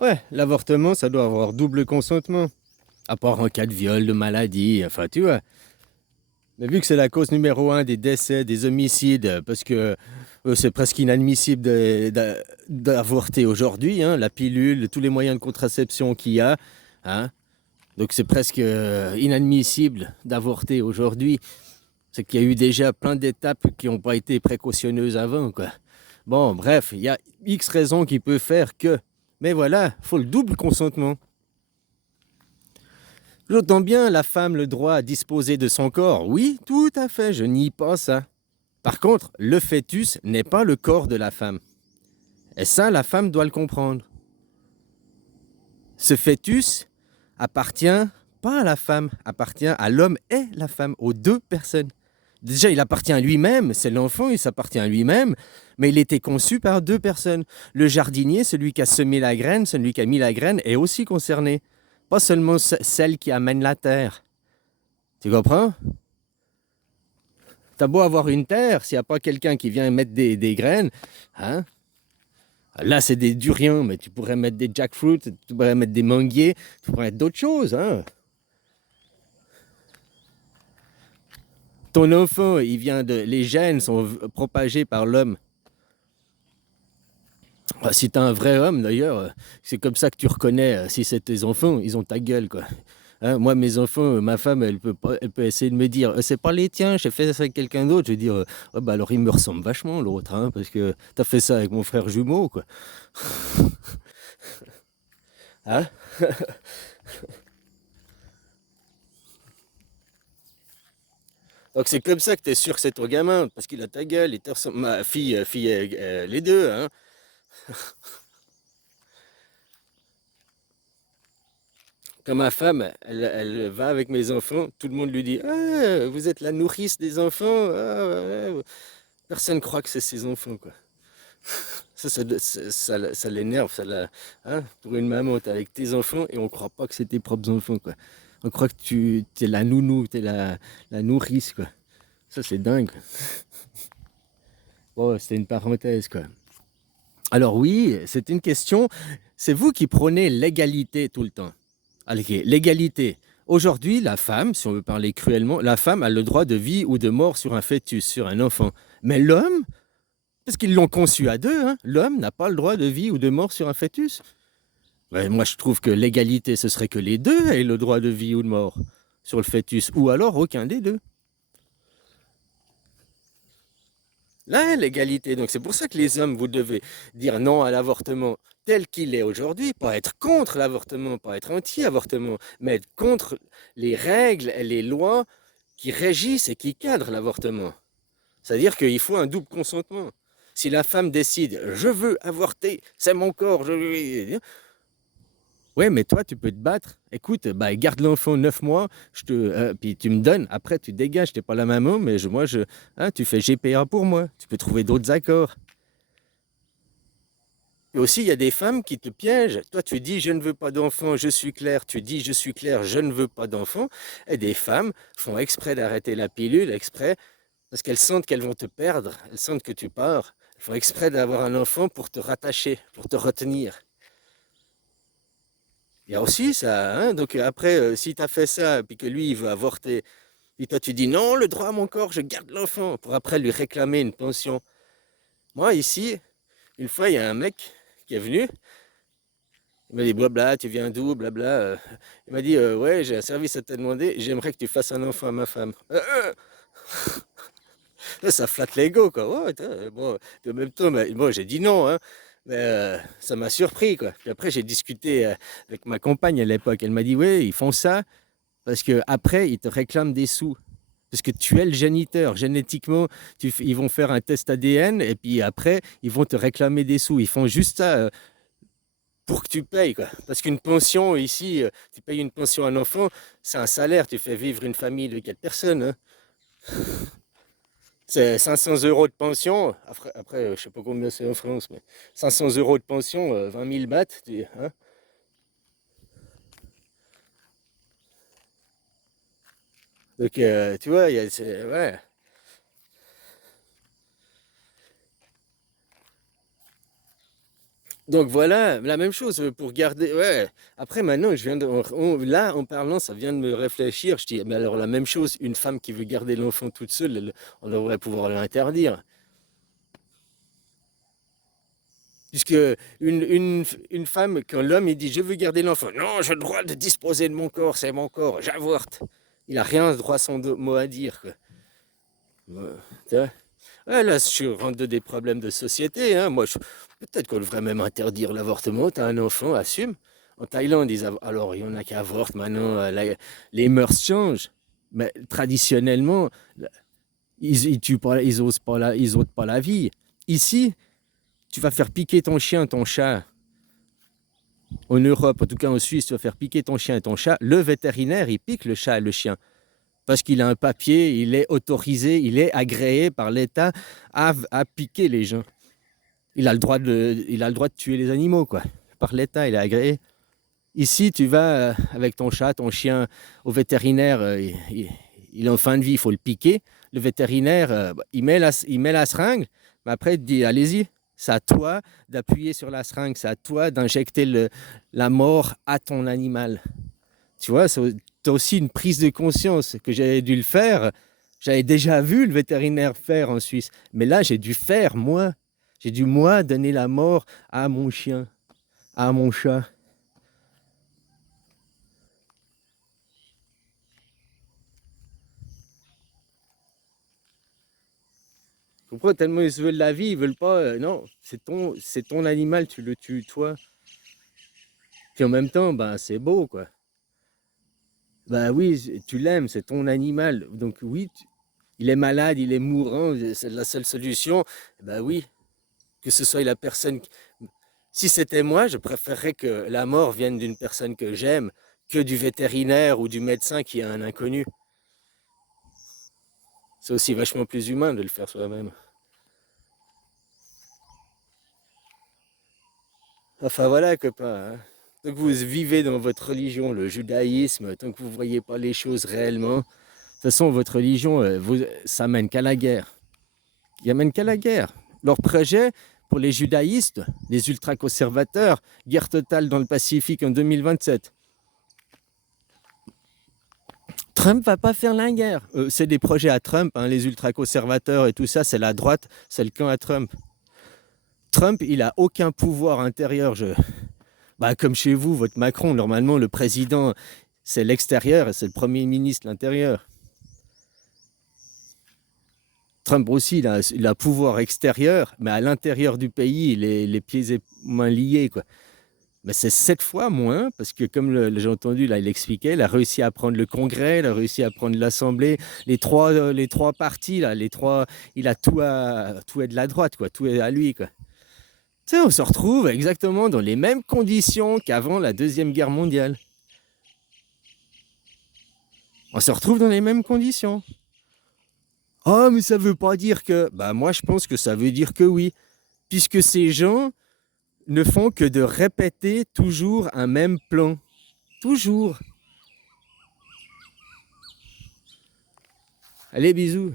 Ouais, l'avortement, ça doit avoir double consentement. À part en cas de viol, de maladie, enfin, tu vois. Mais vu que c'est la cause numéro un des décès, des homicides, parce que c'est presque inadmissible d'avorter aujourd'hui, hein, la pilule, tous les moyens de contraception qu'il y a, hein, donc c'est presque inadmissible d'avorter aujourd'hui. C'est qu'il y a eu déjà plein d'étapes qui n'ont pas été précautionneuses avant, quoi. Bon, bref, il y a X raisons qui peuvent faire que. Mais voilà, il faut le double consentement. J'entends bien la femme le droit à disposer de son corps. Oui, tout à fait, je nie pas ça. Par contre, le fœtus n'est pas le corps de la femme. Et ça, la femme doit le comprendre. Ce fœtus appartient pas à la femme, appartient à l'homme et la femme, aux deux personnes. Déjà, il appartient à lui-même, c'est l'enfant, il s'appartient à lui-même, mais il était conçu par deux personnes. Le jardinier, celui qui a semé la graine, celui qui a mis la graine, est aussi concerné. Pas seulement celle qui amène la terre. Tu comprends? T'as beau avoir une terre, s'il n'y a pas quelqu'un qui vient mettre des graines, hein? Là, c'est des durians, mais tu pourrais mettre des jackfruit, tu pourrais mettre des manguiers, tu pourrais mettre d'autres choses, hein? Ton enfant, il vient de. Les gènes sont propagés par l'homme. Si t'es un vrai homme, d'ailleurs, c'est comme ça que tu reconnais si c'est tes enfants, ils ont ta gueule, quoi. Hein, moi, mes enfants, ma femme, elle peut, pas, elle peut essayer de me dire, c'est pas les tiens, j'ai fait ça avec quelqu'un d'autre. Je vais dire, oh, bah alors il me ressemble vachement l'autre, hein, parce que t'as fait ça avec mon frère jumeau, quoi. Hein? Donc c'est comme ça que t'es sûr que c'est ton gamin, parce qu'il a ta gueule, il te ressemble. Ma fille, les deux, hein. Quand ma femme, elle va avec mes enfants, tout le monde lui dit, ah, vous êtes la nourrice des enfants. Ah, ouais, ouais. Personne croit que c'est ses enfants, quoi. Ça l'énerve, hein. Pour une maman, t'es avec tes enfants et on croit pas que c'est tes propres enfants, quoi. On croit que tu es la nounou, t'es la nourrice, quoi. Ça, c'est dingue, quoi. Bon, c'était une parenthèse, quoi. Alors oui, c'est une question. C'est vous qui prenez l'égalité tout le temps. Allez, ok, l'égalité. Aujourd'hui, la femme, si on veut parler cruellement, la femme a le droit de vie ou de mort sur un fœtus, sur un enfant. Mais l'homme, parce qu'ils l'ont conçu à deux, hein, l'homme n'a pas le droit de vie ou de mort sur un fœtus. Ouais, moi, je trouve que l'égalité, ce serait que les deux aient le droit de vie ou de mort sur le fœtus, ou alors aucun des deux. Là, l'égalité. Donc, c'est pour ça que les hommes, vous devez dire non à l'avortement tel qu'il est aujourd'hui, pas être contre l'avortement, pas être anti-avortement, mais être contre les règles et les lois qui régissent et qui cadrent l'avortement. C'est-à-dire qu'il faut un double consentement. Si la femme décide, je veux avorter, c'est mon corps, je veux. Ouais, mais toi, tu peux te battre. Écoute, bah, garde l'enfant 9 mois, puis tu me donnes. Après, tu dégages. T'es pas la maman, mais hein, tu fais GPA pour moi. Tu peux trouver d'autres accords. Et aussi, il y a des femmes qui te piègent. Toi, tu dis, je ne veux pas d'enfant, je suis clair. Tu dis, je suis clair, je ne veux pas d'enfant. Et des femmes font exprès d'arrêter la pilule, exprès, parce qu'elles sentent qu'elles vont te perdre. Elles sentent que tu pars. Elles font exprès d'avoir un enfant pour te rattacher, pour te retenir. Il y a aussi ça, hein. Donc après, si tu as fait ça, puis que lui, il veut avorter, puis toi, tu dis non, le droit à mon corps, je garde l'enfant, pour après lui réclamer une pension. Moi, ici, une fois, il y a un mec qui est venu, il m'a dit blabla, tu viens d'où, blabla. Il m'a dit, ouais, j'ai un service à te demander, j'aimerais que tu fasses un enfant à ma femme. Ça flatte l'ego, quoi. Ouais, bon, puis en même temps, moi, j'ai dit non, hein. Mais ça m'a surpris, quoi. Puis après, j'ai discuté avec ma compagne à l'époque. Elle m'a dit, ouais, ils font ça parce que après, ils te réclament des sous. Parce que tu es le géniteur. Génétiquement, ils vont faire un test ADN et puis après, ils vont te réclamer des sous. Ils font juste ça pour que tu payes, quoi. Parce qu'une pension, ici, tu payes une pension à un enfant, c'est un salaire. Tu fais vivre une famille de 4 personnes, hein. C'est 500 euros de pension. Après, je ne sais pas combien c'est en France, mais 500 euros de pension, 20 000 bahts, hein. Donc, tu vois, ouais. Donc voilà, la même chose pour garder. Ouais. Après, maintenant, là, en parlant, ça vient de me réfléchir. Je dis, mais alors la même chose, une femme qui veut garder l'enfant toute seule, on devrait pouvoir l'interdire. Puisque une femme, quand l'homme il dit je veux garder l'enfant, non, j'ai le droit de disposer de mon corps, c'est mon corps, j'avorte. Il n'a rien droit son mot à dire, quoi. Ouais, tu vois. Ouais, là, je rentre de des problèmes de société. Hein. Peut-être qu'on devrait même interdire l'avortement. Tu as un enfant, assume. En Thaïlande, alors il y en a qui avortent maintenant. Les mœurs changent. Mais traditionnellement, ils tuent pas, ils ôtent pas la vie. Ici, tu vas faire piquer ton chien, ton chat. En Europe, en tout cas en Suisse, tu vas faire piquer ton chien et ton chat. Le vétérinaire, il pique le chat et le chien. Parce qu'il a un papier, il est autorisé, il est agréé par l'État à piquer les gens. Il a le droit de tuer les animaux, quoi. Par l'État, il est agréé. Ici, tu vas avec ton chat, ton chien au vétérinaire, il est en fin de vie, il faut le piquer. Le vétérinaire, il met la seringue, mais après, il te dit, allez-y, c'est à toi d'appuyer sur la seringue, c'est à toi d'injecter la mort à ton animal. Tu vois, tu as aussi une prise de conscience que j'avais dû le faire. J'avais déjà vu le vétérinaire faire en Suisse, mais là, j'ai dû faire, moi. J'ai dû, moi, donner la mort à mon chien, à mon chat. Tu comprends? Tellement ils veulent la vie, ils veulent pas. Non, c'est ton animal, tu le tues, toi. Puis en même temps, ben, c'est beau, quoi. Ben oui, tu l'aimes, c'est ton animal. Donc oui, il est malade, il est mourant, c'est la seule solution. Ben oui, que ce soit la personne. Si c'était moi, je préférerais que la mort vienne d'une personne que j'aime que du vétérinaire ou du médecin qui est un inconnu. C'est aussi vachement plus humain de le faire soi-même. Enfin voilà, copain. Hein. Tant que vous vivez dans votre religion, le judaïsme, tant que vous ne voyez pas les choses réellement, de toute façon, votre religion, ça mène qu'à la guerre. Il mène qu'à la guerre. Leur projet pour les judaïstes, les ultra-conservateurs, guerre totale dans le Pacifique en 2027. Trump va pas faire la guerre. C'est des projets à Trump, hein, les ultra-conservateurs et tout ça, c'est la droite, c'est le camp à Trump. Trump, il a aucun pouvoir intérieur. Bah, comme chez vous, votre Macron, normalement, le président, c'est l'extérieur et c'est le premier ministre l'intérieur. Trump aussi, il a pouvoir extérieur, mais à l'intérieur du pays, il est les pieds et mains liés, quoi. Mais c'est 7 fois moins, parce que comme j'ai entendu, là, il expliquait, il a réussi à prendre le Congrès, il a réussi à prendre l'Assemblée, les trois partis, là, il a tout est de la droite, quoi, tout est à lui, quoi. Tu sais, on se retrouve exactement dans les mêmes conditions qu'avant la Deuxième Guerre mondiale. On se retrouve dans les mêmes conditions. Oh, mais ça veut pas dire que... Bah moi, je pense que ça veut dire que oui. Puisque ces gens ne font que de répéter toujours un même plan. Toujours. Allez, bisous.